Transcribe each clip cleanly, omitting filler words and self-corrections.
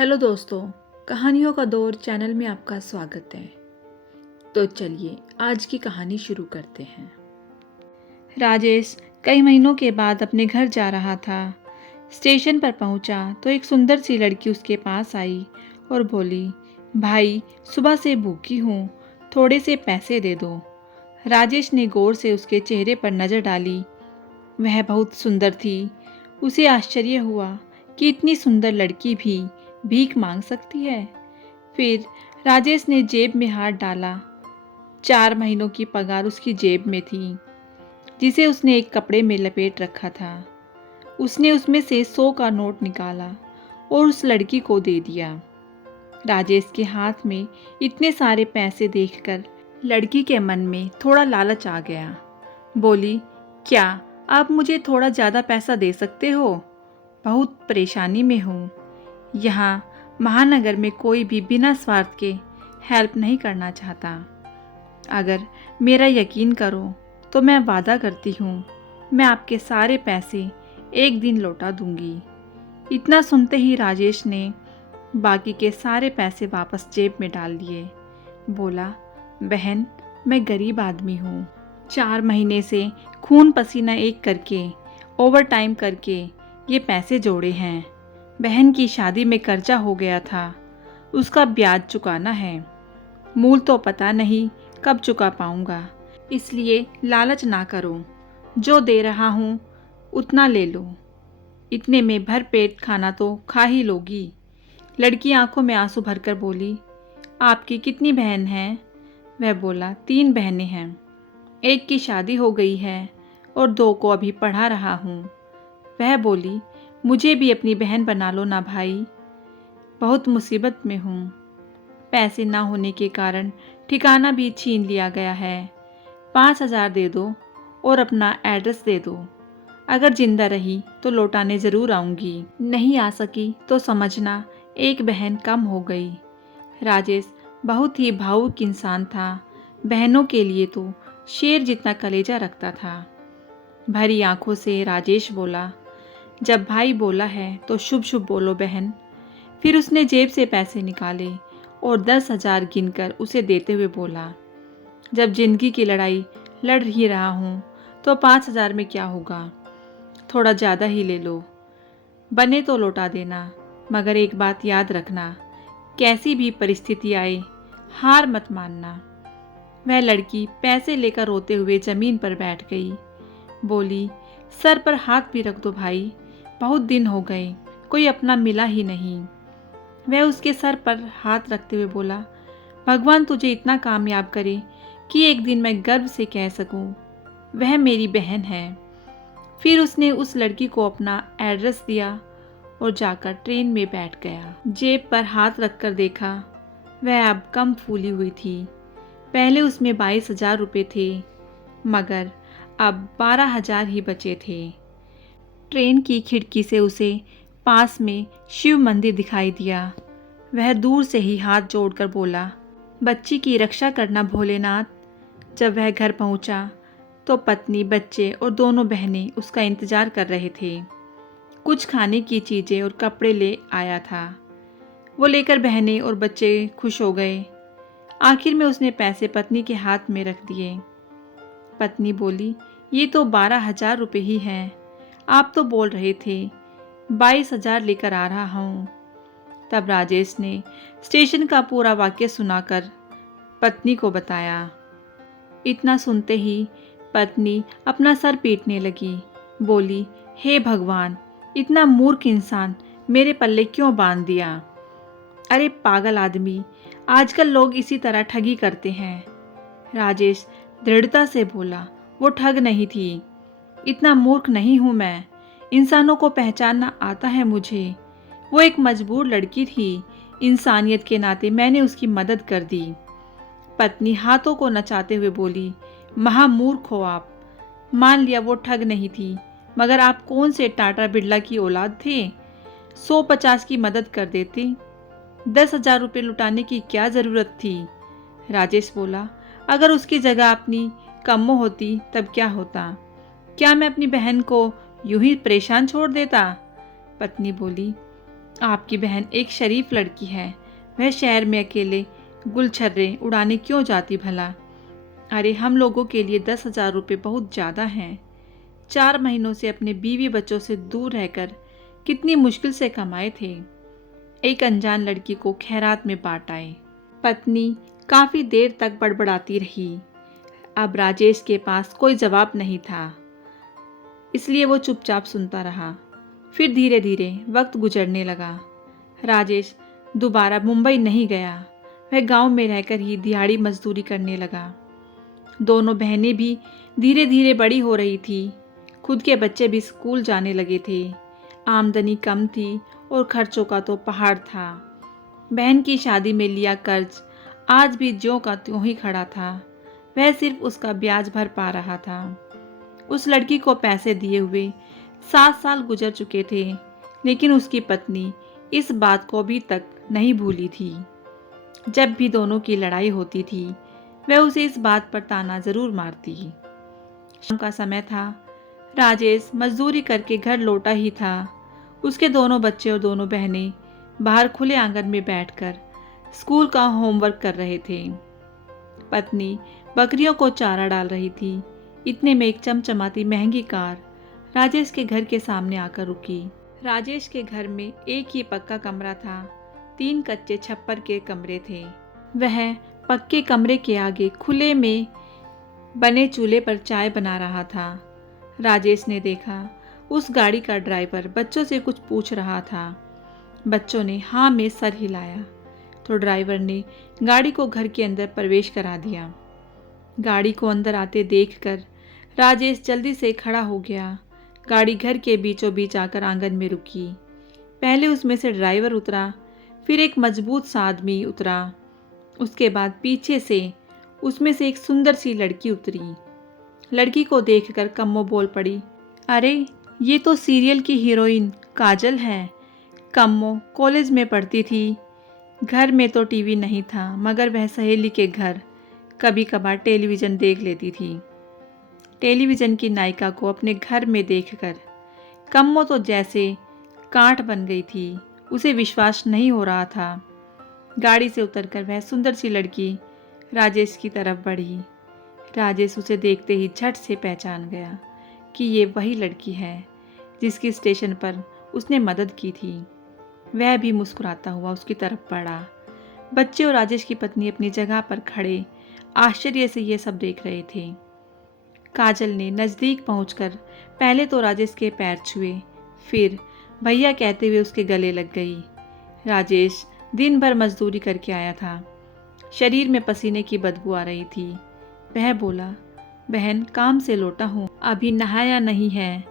Hello दोस्तों, कहानियों का दौर चैनल में आपका स्वागत है। तो चलिए आज की कहानी शुरू करते हैं। राजेश कई महीनों के बाद अपने घर जा रहा था। स्टेशन पर पहुंचा तो एक सुंदर सी लड़की उसके पास आई और बोली, भाई सुबह से भूखी हूँ, थोड़े से पैसे दे दो। राजेश ने गौर से उसके चेहरे पर नज़र डाली। वह बहुत सुंदर थी। उसे आश्चर्य हुआ कि इतनी सुंदर लड़की भी भीख मांग सकती है। फिर राजेश ने जेब में हाथ डाला। 4 महीनों की पगार उसकी जेब में थी, जिसे उसने एक कपड़े में लपेट रखा था। उसने उसमें से 100 का नोट निकाला और उस लड़की को दे दिया। राजेश के हाथ में इतने सारे पैसे देखकर लड़की के मन में थोड़ा लालच आ गया। बोली, क्या आप मुझे थोड़ा ज़्यादा पैसा दे सकते हो? बहुत परेशानी में हूँ। यहाँ महानगर में कोई भी बिना स्वार्थ के हेल्प नहीं करना चाहता। अगर मेरा यकीन करो तो मैं वादा करती हूँ, मैं आपके सारे पैसे एक दिन लौटा दूंगी। इतना सुनते ही राजेश ने बाकी के सारे पैसे वापस जेब में डाल दिए। बोला, बहन मैं गरीब आदमी हूँ। 4 महीने से खून पसीना एक करके ओवर टाइम करके ये पैसे जोड़े हैं। बहन की शादी में कर्जा हो गया था, उसका ब्याज चुकाना है। मूल तो पता नहीं कब चुका पाऊंगा, इसलिए लालच ना करो। जो दे रहा हूँ उतना ले लो। इतने में भर पेट खाना तो खा ही लोगी। लड़की आंखों में आंसू भरकर बोली, आपकी कितनी बहन हैं? वह बोला, 3 बहनें हैं। एक की शादी हो गई है और 2 को अभी पढ़ा रहा हूँ। वह बोली, मुझे भी अपनी बहन बना लो ना भाई, बहुत मुसीबत में हूँ। पैसे ना होने के कारण ठिकाना भी छीन लिया गया है। 5,000 दे दो और अपना एड्रेस दे दो। अगर जिंदा रही तो लौटाने ज़रूर आऊँगी, नहीं आ सकी तो समझना एक बहन कम हो गई। राजेश बहुत ही भावुक इंसान था। बहनों के लिए तो शेर जितना कलेजा रखता था। भरी आंखों से राजेश बोला, जब भाई बोला है तो शुभ शुभ बोलो बहन। फिर उसने जेब से पैसे निकाले और 10,000 गिनकर उसे देते हुए बोला, जब जिंदगी की लड़ाई लड़ ही रहा हूँ तो 5,000 में क्या होगा, थोड़ा ज़्यादा ही ले लो। बने तो लौटा देना, मगर एक बात याद रखना, कैसी भी परिस्थिति आए हार मत मानना। वह लड़की पैसे लेकर रोते हुए ज़मीन पर बैठ गई। बोली, सर पर हाथ भी रख दो भाई, बहुत दिन हो गए, कोई अपना मिला ही नहीं। वह उसके सर पर हाथ रखते हुए बोला, भगवान तुझे इतना कामयाब करे कि एक दिन मैं गर्व से कह सकूं, वह मेरी बहन है। फिर उसने उस लड़की को अपना एड्रेस दिया और जाकर ट्रेन में बैठ गया। जेब पर हाथ रखकर देखा, वह अब कम फूली हुई थी। पहले उसमें 22,000 रुपये थे, मगर अब 12,000 ही बचे थे। ट्रेन की खिड़की से उसे पास में शिव मंदिर दिखाई दिया। वह दूर से ही हाथ जोड़कर बोला, बच्ची की रक्षा करना भोलेनाथ। जब वह घर पहुंचा तो पत्नी, बच्चे और दोनों बहनें उसका इंतजार कर रहे थे। कुछ खाने की चीज़ें और कपड़े ले आया था। वो लेकर बहनें और बच्चे खुश हो गए। आखिर में उसने पैसे पत्नी के हाथ में रख दिए। पत्नी बोली, ये तो 12,000 रुपये ही हैं, आप तो बोल रहे थे 22,000 लेकर आ रहा हूँ। तब राजेश ने स्टेशन का पूरा वाक्य सुनाकर पत्नी को बताया। इतना सुनते ही पत्नी अपना सर पीटने लगी। बोली, हे भगवान, इतना मूर्ख इंसान मेरे पल्ले क्यों बांध दिया? अरे पागल आदमी, आजकल लोग इसी तरह ठगी करते हैं। राजेश दृढ़ता से बोला, वो ठग नहीं थी, इतना मूर्ख नहीं हूँ मैं, इंसानों को पहचानना आता है मुझे। वो एक मजबूर लड़की थी, इंसानियत के नाते मैंने उसकी मदद कर दी। पत्नी हाथों को नचाते हुए बोली, महामूर्ख हो आप। मान लिया वो ठग नहीं थी, मगर आप कौन से टाटा बिरला की औलाद थे? 150 की मदद कर देते, 10,000 रुपये लुटाने की क्या ज़रूरत थी? राजेश बोला, अगर उसकी जगह अपनी कम्मो होती तब क्या होता? क्या मैं अपनी बहन को यूं ही परेशान छोड़ देता? पत्नी बोली, आपकी बहन एक शरीफ लड़की है, वह शहर में अकेले गुलछर्रे उड़ाने क्यों जाती भला? अरे हम लोगों के लिए 10,000 रुपये बहुत ज़्यादा हैं। 4 महीनों से अपने बीवी बच्चों से दूर रहकर कितनी मुश्किल से कमाए थे। एक अनजान लड़की को खैरात में बांट आए। पत्नी काफ़ी देर तक बड़बड़ाती रही। अब राजेश के पास कोई जवाब नहीं था, इसलिए वो चुपचाप सुनता रहा। फिर धीरे धीरे वक्त गुजरने लगा। राजेश दोबारा मुंबई नहीं गया, वह गांव में रहकर ही दिहाड़ी मजदूरी करने लगा। दोनों बहनें भी धीरे धीरे बड़ी हो रही थी। खुद के बच्चे भी स्कूल जाने लगे थे। आमदनी कम थी और खर्चों का तो पहाड़ था। बहन की शादी में लिया कर्ज आज भी ज्यों का त्यों ही खड़ा था। वह सिर्फ उसका ब्याज भर पा रहा था। उस लड़की को पैसे दिए हुए 7 साल गुजर चुके थे, लेकिन उसकी पत्नी इस बात को अभी तक नहीं भूली थी। जब भी दोनों की लड़ाई होती थी, वह उसे इस बात पर ताना जरूर मारती। शाम का समय था। राजेश मजदूरी करके घर लौटा ही था। उसके दोनों बच्चे और दोनों बहनें बाहर खुले आंगन में बैठकर स्कूल का होमवर्क कर रहे थे। पत्नी बकरियों को चारा डाल रही थी। इतने में एक चमचमाती महंगी कार राजेश के घर के सामने आकर रुकी। राजेश के घर में एक ही पक्का कमरा था। 3 कच्चे छप्पर के कमरे थे। वह पक्के कमरे के आगे खुले में बने चूल्हे पर चाय बना रहा था। राजेश ने देखा उस गाड़ी का ड्राइवर बच्चों से कुछ पूछ रहा था। बच्चों ने हाँ में सर हिलाया तो ड्राइवर ने गाड़ी को घर के अंदर प्रवेश करा दिया। गाड़ी को अंदर आते देखकर राजेश जल्दी से खड़ा हो गया। गाड़ी घर के बीचों बीच आकर आंगन में रुकी। पहले उसमें से ड्राइवर उतरा, फिर एक मजबूत सा आदमी उतरा। उसके बाद पीछे से उसमें से एक सुंदर सी लड़की उतरी। लड़की को देखकर कम्मो बोल पड़ी, अरे ये तो सीरियल की हीरोइन काजल है। कम्मो कॉलेज में पढ़ती थी। घर में तो टीवी नहीं था, मगर वह सहेली के घर कभी कभार टेलीविज़न देख लेती थी। टेलीविज़न की नायिका को अपने घर में देखकर कम्मो तो जैसे कांट बन गई थी। उसे विश्वास नहीं हो रहा था। गाड़ी से उतरकर वह सुंदर सी लड़की राजेश की तरफ बढ़ी। राजेश उसे देखते ही झट से पहचान गया कि ये वही लड़की है जिसकी स्टेशन पर उसने मदद की थी। वह भी मुस्कुराता हुआ उसकी तरफ बढ़ा। बच्चे और राजेश की पत्नी अपनी जगह पर खड़े आश्चर्य से ये सब देख रहे थे। काजल ने नज़दीक पहुंचकर पहले तो राजेश के पैर छुए, फिर भैया कहते हुए उसके गले लग गई। राजेश दिन भर मजदूरी करके आया था। शरीर में पसीने की बदबू आ रही थी। वह बोला, बहन काम से लौटा हूँ, अभी नहाया नहीं है।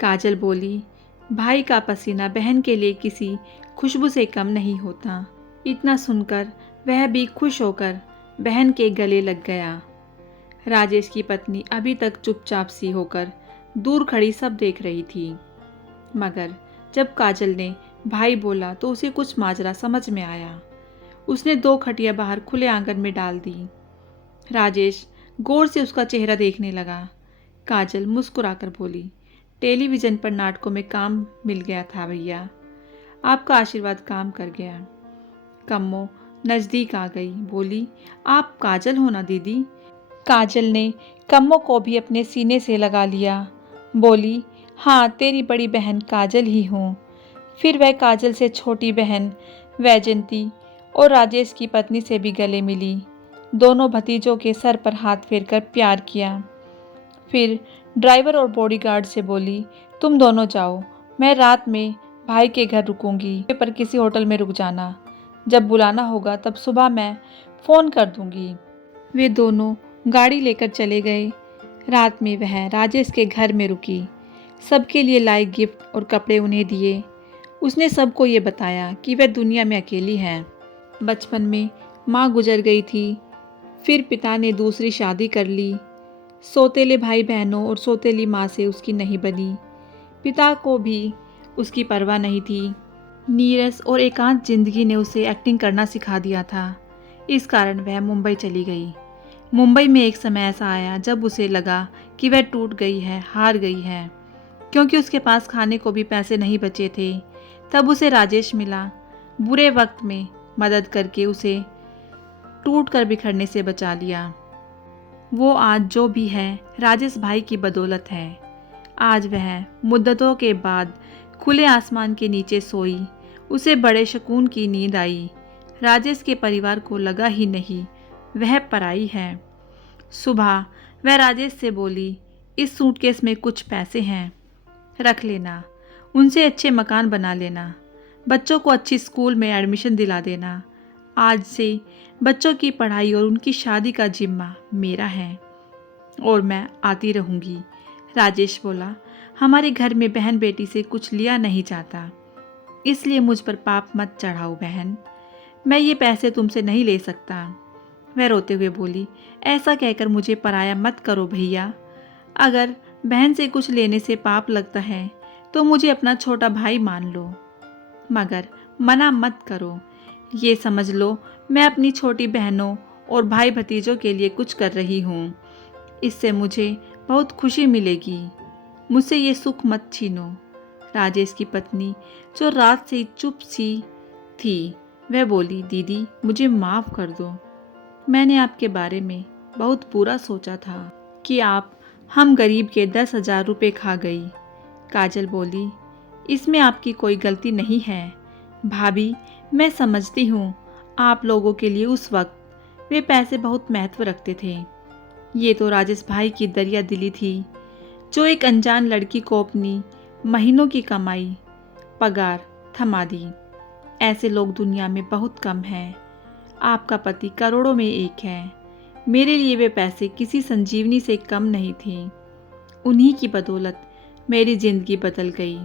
काजल बोली, भाई का पसीना बहन के लिए किसी खुशबू से कम नहीं होता। इतना सुनकर वह भी खुश होकर बहन के गले लग गया। राजेश की पत्नी अभी तक चुपचाप सी होकर दूर खड़ी सब देख रही थी, मगर जब काजल ने भाई बोला तो उसे कुछ माजरा समझ में आया। उसने 2 खटिया बाहर खुले आंगन में डाल दी। राजेश गौर से उसका चेहरा देखने लगा। काजल मुस्कुराकर बोली, टेलीविज़न पर नाटकों में काम मिल गया था भैया, आपका आशीर्वाद काम कर गया। कम्मो नज़दीक आ गई, बोली, आप काजल हो ना दीदी? काजल ने कम्मो को भी अपने सीने से लगा लिया, बोली, हाँ तेरी बड़ी बहन काजल ही हूँ। फिर वह काजल से छोटी बहन वैजंती और राजेश की पत्नी से भी गले मिली। दोनों भतीजों के सर पर हाथ फेरकर प्यार किया। फिर ड्राइवर और बॉडीगार्ड से बोली, तुम दोनों जाओ, मैं रात में भाई के घर रुकूंगी, पर किसी होटल में रुक जाना। जब बुलाना होगा तब सुबह मैं फ़ोन कर दूंगी। वे दोनों गाड़ी लेकर चले गए। रात में वह राजेश के घर में रुकी। सबके लिए लाए गिफ्ट और कपड़े उन्हें दिए। उसने सबको ये बताया कि वह दुनिया में अकेली है। बचपन में माँ गुजर गई थी, फिर पिता ने दूसरी शादी कर ली। सौतेले भाई बहनों और सौतेली माँ से उसकी नहीं बनी। पिता को भी उसकी परवाह नहीं थी। नीरस और एकांत जिंदगी ने उसे एक्टिंग करना सिखा दिया था। इस कारण वह मुंबई चली गई। मुंबई में एक समय ऐसा आया जब उसे लगा कि वह टूट गई है, हार गई है, क्योंकि उसके पास खाने को भी पैसे नहीं बचे थे। तब उसे राजेश मिला। बुरे वक्त में मदद करके उसे टूट कर बिखरने से बचा लिया। वो आज जो भी है राजेश भाई की बदौलत है। आज वह मुद्दतों के बाद खुले आसमान के नीचे सोई। उसे बड़े सुकून की नींद आई। राजेश के परिवार को लगा ही नहीं वह पराई है। सुबह वह राजेश से बोली, इस सूटकेस में कुछ पैसे हैं, रख लेना। उनसे अच्छे मकान बना लेना। बच्चों को अच्छी स्कूल में एडमिशन दिला देना। आज से बच्चों की पढ़ाई और उनकी शादी का जिम्मा मेरा है और मैं आती रहूँगी। राजेश बोला, हमारे घर में बहन बेटी से कुछ लिया नहीं जाता, इसलिए मुझ पर पाप मत चढ़ाओ बहन। मैं ये पैसे तुमसे नहीं ले सकता। वह रोते हुए बोली, ऐसा कहकर मुझे पराया मत करो भैया। अगर बहन से कुछ लेने से पाप लगता है तो मुझे अपना छोटा भाई मान लो, मगर मना मत करो। ये समझ लो मैं अपनी छोटी बहनों और भाई भतीजों के लिए कुछ कर रही हूँ। इससे मुझे बहुत खुशी मिलेगी। मुझसे ये सुख मत छीनो। राजेश की पत्नी जो रात से चुप सी थी वह बोली, दीदी मुझे माफ़ कर दो। मैंने आपके बारे में बहुत बुरा सोचा था कि आप हम गरीब के 10,000 रुपये खा गई। काजल बोली, इसमें आपकी कोई गलती नहीं है भाभी। मैं समझती हूँ आप लोगों के लिए उस वक्त वे पैसे बहुत महत्व रखते थे। ये तो राजेश भाई की दरिया दिली थी जो एक अनजान लड़की को अपनी महीनों की कमाई पगार थमा दी। ऐसे लोग दुनिया में बहुत कम हैं। आपका पति करोड़ों में एक है। मेरे लिए वे पैसे किसी संजीवनी से कम नहीं थे। उन्हीं की बदौलत मेरी जिंदगी बदल गई।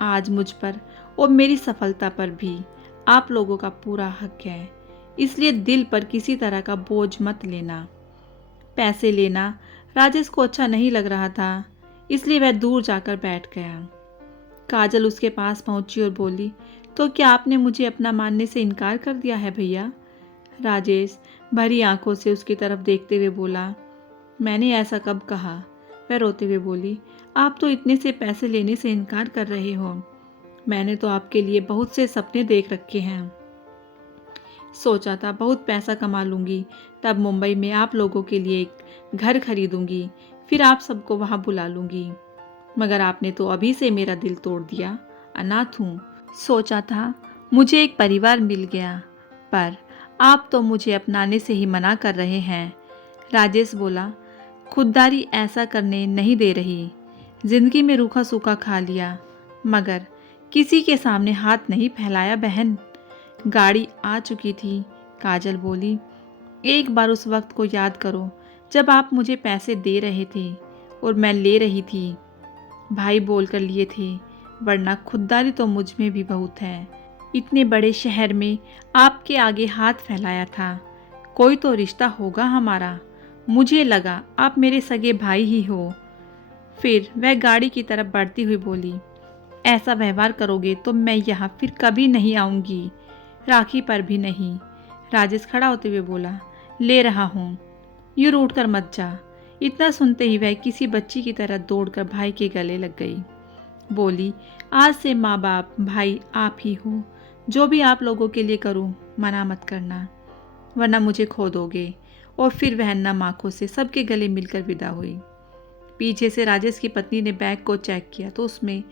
आज मुझ पर और मेरी सफलता पर भी आप लोगों का पूरा हक है, इसलिए दिल पर किसी तरह का बोझ मत लेना। पैसे लेना राजेश को अच्छा नहीं लग रहा था, इसलिए वह दूर जाकर बैठ गया। काजल उसके पास पहुंची और बोली, तो क्या आपने मुझे अपना मानने से इनकार कर दिया है भैया? राजेश भरी आंखों से उसकी तरफ देखते हुए बोला, मैंने ऐसा कब कहा? वह रोते हुए बोली, आप तो इतने से पैसे लेने से इनकार कर रहे हो। मैंने तो आपके लिए बहुत से सपने देख रखे हैं। सोचा था बहुत पैसा कमा लूँगी, तब मुंबई में आप लोगों के लिए एक घर खरीदूँगी, फिर आप सबको वहाँ बुला लूँगी। मगर आपने तो अभी से मेरा दिल तोड़ दिया। अनाथ हूँ। सोचा था मुझे एक परिवार मिल गया, पर आप तो मुझे अपनाने से ही मना कर रहे हैं। राजेश बोला, खुददारी ऐसा करने नहीं दे रही। जिंदगी में रूखा सूखा खा लिया, मगर किसी के सामने हाथ नहीं फैलाया बहन। गाड़ी आ चुकी थी। काजल बोली, एक बार उस वक्त को याद करो जब आप मुझे पैसे दे रहे थे और मैं ले रही थी। भाई बोलकर लिए थे, वरना खुददारी तो मुझ में भी बहुत है। इतने बड़े शहर में आपके आगे हाथ फैलाया था। कोई तो रिश्ता होगा हमारा। मुझे लगा आप मेरे सगे भाई ही हो। फिर वह गाड़ी की तरफ बढ़ती हुई बोली, ऐसा व्यवहार करोगे तो मैं यहाँ फिर कभी नहीं आऊँगी, राखी पर भी नहीं। राजेश खड़ा होते हुए बोला, ले रहा हूँ, यूँ रूठ कर मत जा। इतना सुनते ही वह किसी बच्ची की तरह दौड़कर भाई के गले लग गई। बोली, आज से माँ बाप भाई आप ही हो। जो भी आप लोगों के लिए करूँ मना मत करना, वरना मुझे खो दोगे। और फिर वह नम आंखों से सबके गले मिलकर विदा हुई। पीछे से राजेश की पत्नी ने बैग को चेक किया तो उसमें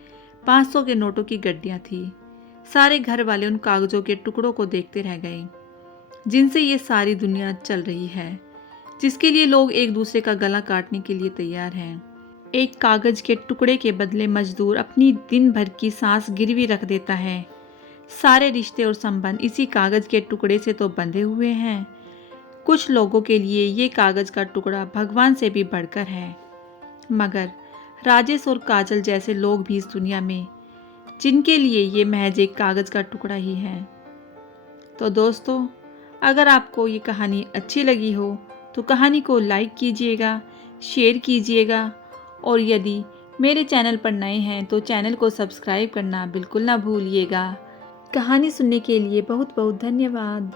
500 के नोटों की गड्डियाँ थी। सारे घर वाले उन कागजों के टुकड़ों को देखते रह गए, जिनसे ये सारी दुनिया चल रही है, जिसके लिए लोग एक दूसरे का गला काटने के लिए तैयार हैं। एक कागज के टुकड़े के बदले मजदूर अपनी दिन भर की सांस गिरवी रख देता है। सारे रिश्ते और संबंध इसी कागज के टुकड़े से तो बंधे हुए हैं। कुछ लोगों के लिए ये कागज का टुकड़ा भगवान से भी बढ़कर है, मगर राजेश और काजल जैसे लोग भी इस दुनिया में, जिनके लिए ये महज एक कागज का टुकड़ा ही है। तो दोस्तों, अगर आपको ये कहानी अच्छी लगी हो तो कहानी को लाइक कीजिएगा, शेयर कीजिएगा, और यदि मेरे चैनल पर नए हैं तो चैनल को सब्सक्राइब करना बिल्कुल ना भूलिएगा। कहानी सुनने के लिए बहुत बहुत धन्यवाद।